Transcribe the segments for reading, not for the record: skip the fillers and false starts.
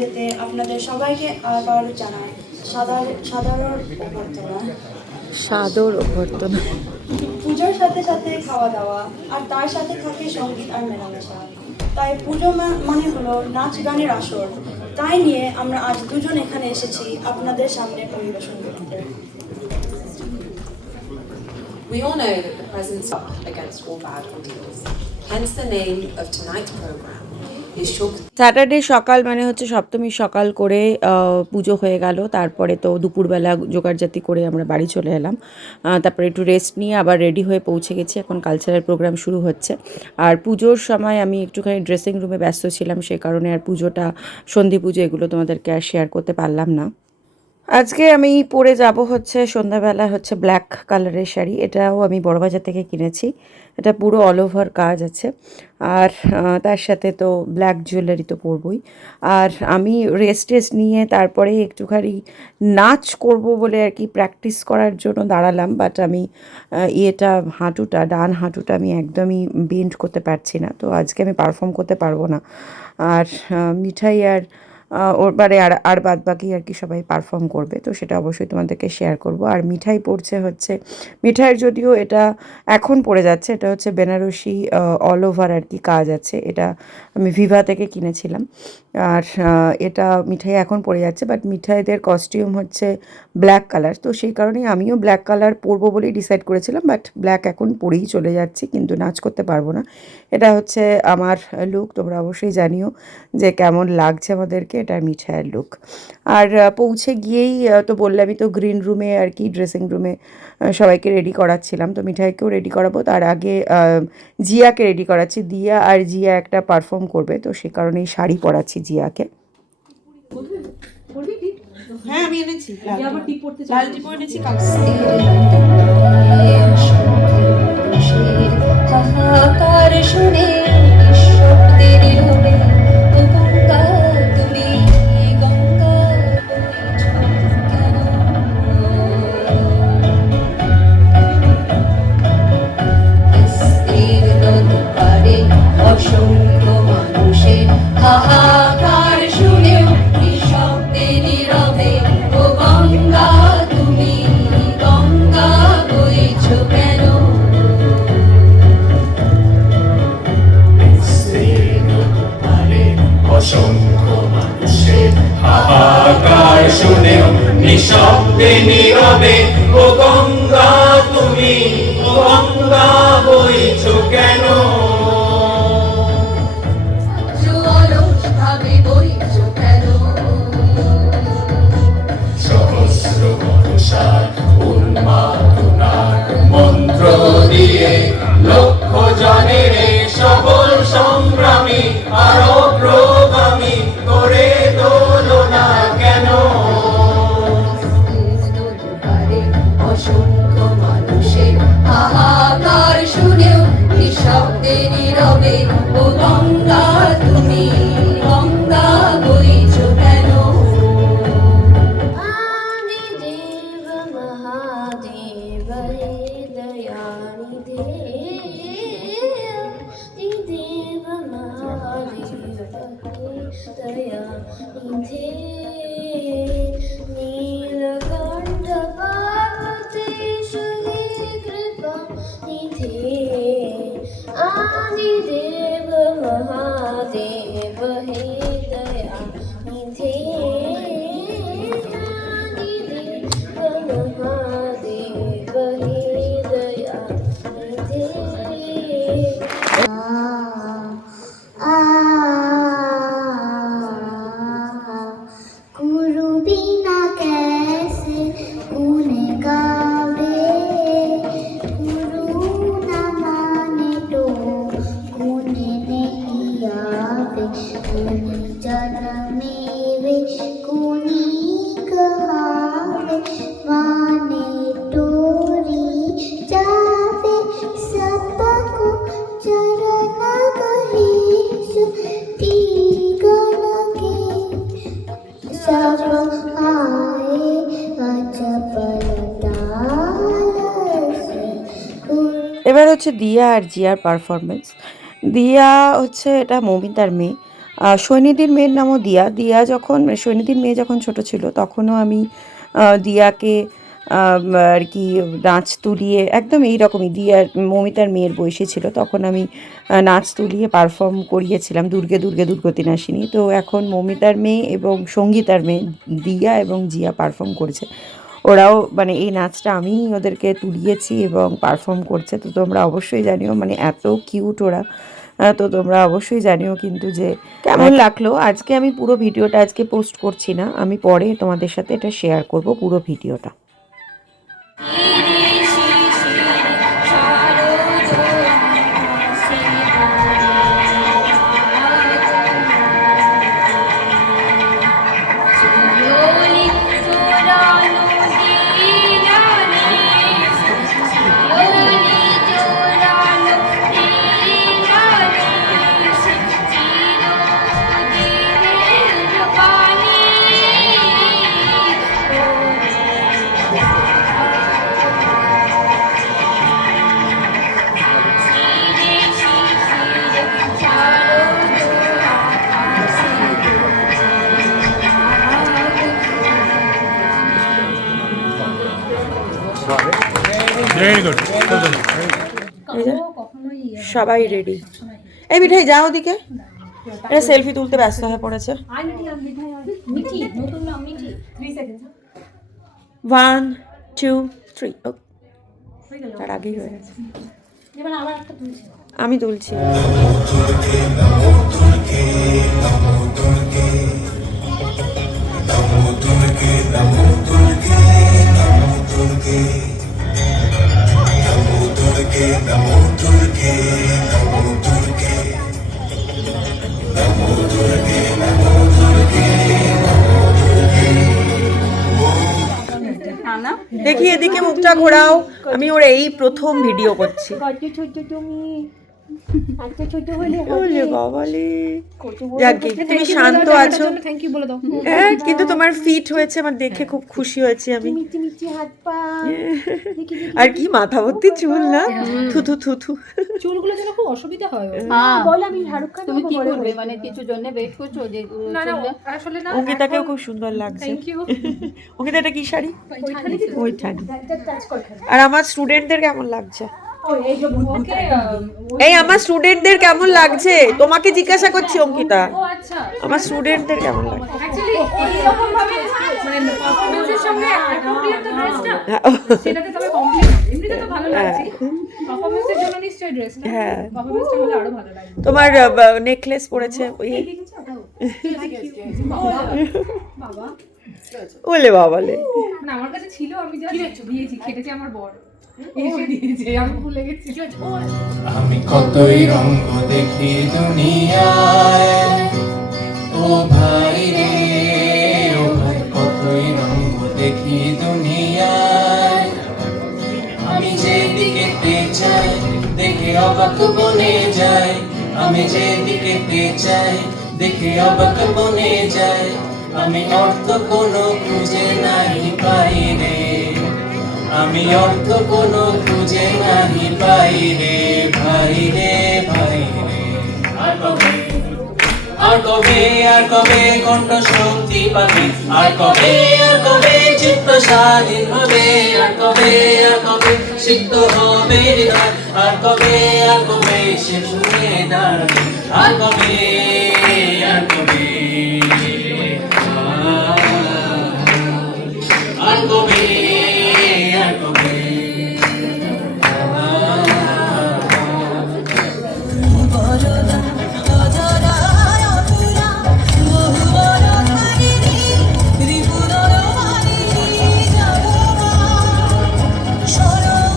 দিতে আপনাদের সবাইকে আবার জানাই সাধারণ অভ্যর্থনা। সাদর অভ্যর্থনা। পুজোর সাথে সাথে খাওয়া দাওয়া আর তার সাথে থাকে সঙ্গীত আর মেলামেশা। তাই পুজো মানে হলো নাচ গানের আসর। তাই নিয়ে আমরা আজ দুজন এখানে এসেছি আপনাদের সামনে পরিবেশন করতে। We all know that the presence up against all bad ideals. Hence the name of tonight's program is Shakti. Saturday সকাল মানে হচ্ছে সপ্তমীর সকাল করে পুজো হয়ে গেল, তারপরে তো দুপুরবেলা জোগাড়জাতি করে আমরা বাড়ি চলে এলাম। তারপরে একটু রেস্ট নিয়ে আবার রেডি হয়ে পৌঁছে গেছি, এখন কালচারাল প্রোগ্রাম শুরু হচ্ছে। আর পুজোর সময় আমি একটুখানি ড্রেসিং রুমে ব্যস্ত ছিলাম, সে কারণে আর পুজোটা, সন্ধি পুজো এগুলো তোমাদেরকে আর শেয়ার করতে পারলাম না। আজকে আমি পরে যাব হচ্ছে সন্ধ্যাবেলা হচ্ছে ব্ল্যাক কালারের শাড়ি, এটাও আমি বড়বাজার থেকে কিনেছি। এটা পুরো অল ওভার কাজ আছে, আর তার সাথে তো ব্ল্যাক জুয়েলারি তো পরবই। আর আমি রেস্ট নিয়ে তারপরে একটুখানি নাচ করব বলে আর কি প্র্যাকটিস করার জন্য দাঁড়ালাম, বাট আমি ডান হাঁটুটা আমি একদমই বেন্ড করতে পারছি না, তো আজকে আমি পারফর্ম করতে পারবো না। আর মিঠাই আর ওর বারে আর বাদ বাকি আর কি সবাই পারফর্ম করবে, তো সেটা অবশ্যই তোমাদেরকে শেয়ার করব। আর মিঠাই পড়ছে হচ্ছে, মিঠাইয়ের যদিও এটা এখন পড়ে যাচ্ছে, এটা হচ্ছে বেনারসি অল ওভার আর কি কাজ আছে, এটা আমি ভিভা থেকে কিনেছিলাম। আর এটা মিঠাই এখন পড়ে যাচ্ছে, বাট মিঠাইদের কস্টিউম হচ্ছে ব্ল্যাক কালার, তো সেই কারণেই আমিও ব্ল্যাক কালার পরবো বলেই ডিসাইড করেছিলাম, বাট ব্ল্যাক এখন পরেই চলে যাচ্ছি, কিন্তু নাচ করতে পারবো না। এটা হচ্ছে আমার লুক, তোমরা অবশ্যই জানিও যে কেমন লাগছে আমাদেরকে, এটা মিঠাইয়ের লুক। আর পৌঁছে গিয়েই তো বললামই তো, গ্রিন রুমে আর কি ড্রেসিং রুমে সবাইকে রেডি করাচ্ছিলাম, তো মিঠাইকেও রেডি করাবো, তার আগে জিয়াকে রেডি করাচ্ছি। দিয়া আর জিয়া একটা পারফর্ম করবে, তো সে কারণেই শাড়ি পরাচ্ছি জিয়াকে। হ্যাঁ আমি এনেছি, লাল টি পরে এনেছি। হাহাকার শুনে নিঃশব্দের রবে ও গঙ্গা তুমি গঙ্গা বইছ কেন? অস্থির নদী পাড়ে অসংখ্য মানুষের হাহাকার শুনেও নিঃশব্দে নীরবে ও গঙ্গা তুমি গঙ্গা বইছ কেন? অসংখ্য মানুষের হাহাকার শুনেও নিঃশব্দে নীরবে ও গঙ্গা তুমি গঙ্গা বইছ কেন? অলস ভাবে বইছ কেন? সহস্র মনসার উন্মাদনার মন্ত্র দিয়ে লক্ষ জনের সবল সংগ্রামী আর অগ্রগামী করে তোলো না কেন? অসংখ্য মানুষের হাহাকার শুনেও নিঃশব্দে নীরবে ও গঙ্গা তুমি গঙ্গা বইছ কেন? আদিদেব মহাদেব হে দয়ানিধে, আদিদেব মহাদেব হে দয়ানিধে, নীলকণ্ঠ পার্বতীশ হে কৃপা নিধে, আদিদেব মহাদেব হে দয়ানিধে, আদিদেব মহাদেব হে দয়ানিধে। गुरु बिना कैसे गुण गावे, गुरु न माने तो गुण नहीं आवे, गुणी जन्मे वे गुणी कहावे, माने तोरी जावे सबको चरण गहेश, तीगण के सब आए अचपल ताल से। এবার হচ্ছে দিয়া আর জিয়ার পারফরমেন্স। দিয়া হচ্ছে এটা মৌমিতার মেয়ে, সৈনিধির মেয়ের নামও দিয়া। দিয়া যখন সৈনিধির মেয়ে যখন ছোট ছিল তখনও আমি দিয়াকে আর কি নাচ তুলিয়ে একদম এই রকমই, দিয়ার মৌমিতার মেয়ের বয়সী ছিল তখন আমি নাচ তুলিয়ে পারফর্ম করিয়েছিলাম দুর্গে দুর্গে দুর্গতি নাসিনী। তো এখন মৌমিতার মেয়ে এবং সঙ্গীতার মেয়ে দিয়া এবং জিয়া পারফর্ম করেছে। ওরাও মানে এই নাচটা আমি ওদেরকে তুলিয়েছি এবং পারফর্ম করছে। তো তোমরা অবশ্যই জানিও, মানে এত কিউট ওরা। তো তোমরা অবশ্যই জানিও কিন্তু যে কেমন লাগলো। আজকে আমি পুরো ভিডিওটা আজকে পোস্ট করছি না, আমি পরে তোমাদের সাথে এটা শেয়ার করব পুরো ভিডিওটা। Very good. সবাই রেডি। এই মিঠাই যাও ওদিকে, এটা সেলফি তুলতে ব্যস্ত হয়ে পড়েছে। 1 2 3 তার আগেই হয়ে গেছে। আমি তুলছি। দেখি এদিকে মুখটা ঘোরাও, আমি ওর এই প্রথম ভিডিও করছি। ওলে বাবালে, যাকে তুমি শান্ত আছো, হ্যাঁ, কিন্তু তোমার ফিট হয়েছে, আমার দেখে খুব খুশি হয়েছি আমি। আর কি মাথা ভর্তি চুল না, থুথু থুথু চুলগুলো যেন খুব অসুবিধা হয়। বল আমি শাহরুখ খান, তুমি কি করবে মানে কিছু জন্য ওয়েট করছো যে আসলে না, অঙ্কিতাকেও খুব সুন্দর লাগছে। Thank you. অঙ্কিতা এটা কি শাড়ি? ওইখানে। আর আমার স্টুডেন্টদের কেমন লাগছে? ওকে এই আমার স্টুডেন্টদের কেমন লাগছে তোমাকে জিজ্ঞাসা করছি অঙ্কিতা। ও আচ্ছা, আমার স্টুডেন্টদের কেমন লাগছে? অ্যাকচুয়ালি এইরকম ভাবে মানে পারফরম্যান্সের সঙ্গে অ্যাপ্রোপ্রিয়েট তো ড্রেসটা, সেটাতে তবে কমপ্লিট, এমনিতে তো ভালো লাগছে। পারফরম্যান্সের জন্য নিশ্চয়ই ড্রেসটা, হ্যাঁ, পারফরম্যান্সটা হলে আরো ভালো লাগবে। তোমার নেকলেস পরেছে ওই, বাবা ওলে বাবালে, মানে আমার কাছে ছিল, আমি জাস্ট দিয়েছি, খেটেছে আমার বড় এসে দিয়েছে, আমি ভুলে গেছি। আমি কতই রঙ দেখি দুনিয়ায়, ও ভাই রে ও ভাই, কতই রঙ দেখি দুনিয়ায়। আমি যেদিকে চাই দেখে অবাক বনে যাই, আমি যেদিকে চাই দেখে অবাক বনে যাই। আমি অর্থ কোনো খুঁজে নাই পাই রে, আমি অর্থ কোনো খুঁজে নাহি পাই রে ভাই রে ভাই রে। আর কবে আর কবে আর কবে কণ্ঠ শক্তি পাবে, আর কবে চিত্ত স্বাধীন হবে, আর কবে সিদ্ধ হবে হৃদয়, আর কবে সে শুনে দাঁড়াবে, আর কবে আর কবে আর কবে আর কবে।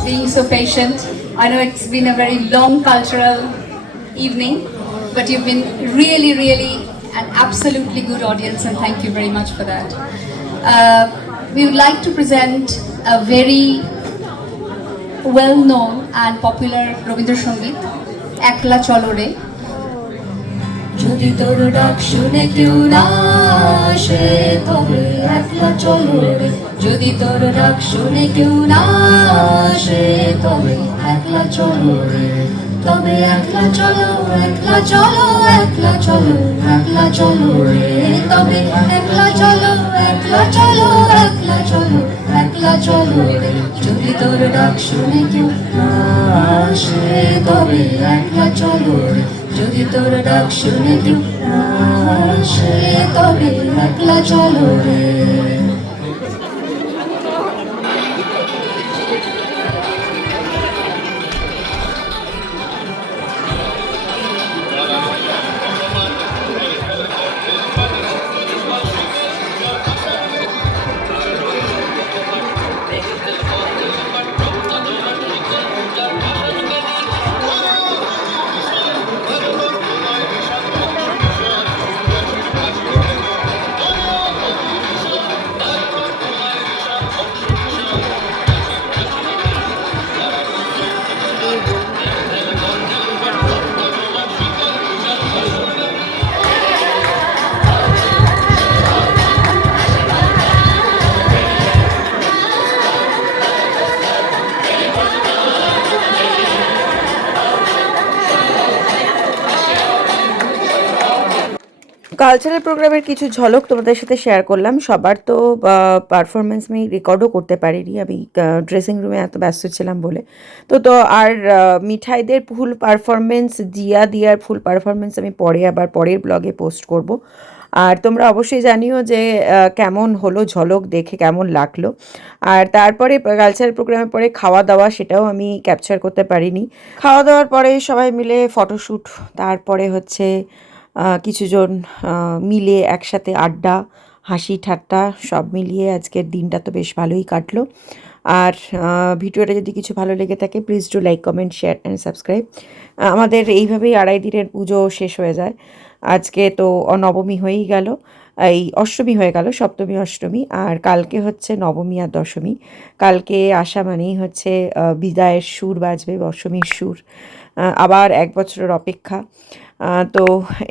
being so patient. I know it's been a very long cultural evening, but you've been really an absolutely good audience, and thank you very much for that. We would like to present a very well-known and popular Rabindra Sangeet, Ekla Cholo Re. যদি তোর ডাক শুনে কেউ না আসে তবে একলা চলো রে, যদি তোর ডাক শুনে কেউ না আসে তবে একলা চলো রে, তবে একলা চলো, একলা চলো, একলা চলো, একলা চলো রে, তবে একলা চলো, একলা চলো, একলা চলো, একলা চলো রে, যদি তোর ডাক শুনে কেউ না আসে, তবে একলা চলো রে, যদি তোর ডাক শুনে কেউ না আসে, তবে একলা চলো রে। কালচারাল প্রোগ্রামের কিছু ঝলক তোমাদের সাথে শেয়ার করলাম। সবার তো পারফরমেন্স আমি রেকর্ডও করতে পারিনি, আমি ড্রেসিং রুমে এত ব্যস্ত ছিলাম বলে। তো আর মিঠাইদের ফুল পারফরমেন্স, দিয়ার ফুল পারফরমেন্স আমি পরে আবার পরের ব্লগে পোস্ট করব। আর তোমরা অবশ্যই জানিও যে কেমন হলো, ঝলক দেখে কেমন লাগলো। আর তারপরে কালচারাল প্রোগ্রামের পরে খাওয়া দাওয়া, সেটাও আমি ক্যাপচার করতে পারিনি। খাওয়া দাওয়ার পরে সবাই মিলে ফটোশ্যুট, তারপরে হচ্ছে কিছুজন মিলে একসাথে আড্ডা, হাসি ঠাট্টা সব মিলিয়ে আজকের দিনটা তো বেশ ভালোই কাটলো। আর ভিডিওটা যদি কিছু ভালো লেগে থাকে, please do like, comment, share and subscribe. আমাদের এইভাবেই 2.5 দিনের পুজো শেষ হয়ে যায়। আজকে তো নবমী হয়েই গেল, এই অষ্টমী হয়ে গেল, সপ্তমী অষ্টমী, আর কালকে হচ্ছে নবমী আর দশমী। কালকে আসা মানেই হচ্ছে বিদায়ের সুর বাজবে, দশমীর সুর। আবার 1 বছরের অপেক্ষা। তো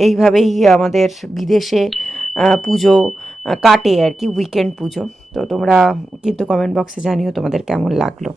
এইভাবেই আমাদের বিদেশে পুজো কাটে আর কি, উইকেন্ড পুজো। তো তোমরা কিন্তু কমেন্ট বক্সে জানিও তোমাদের কেমন লাগলো।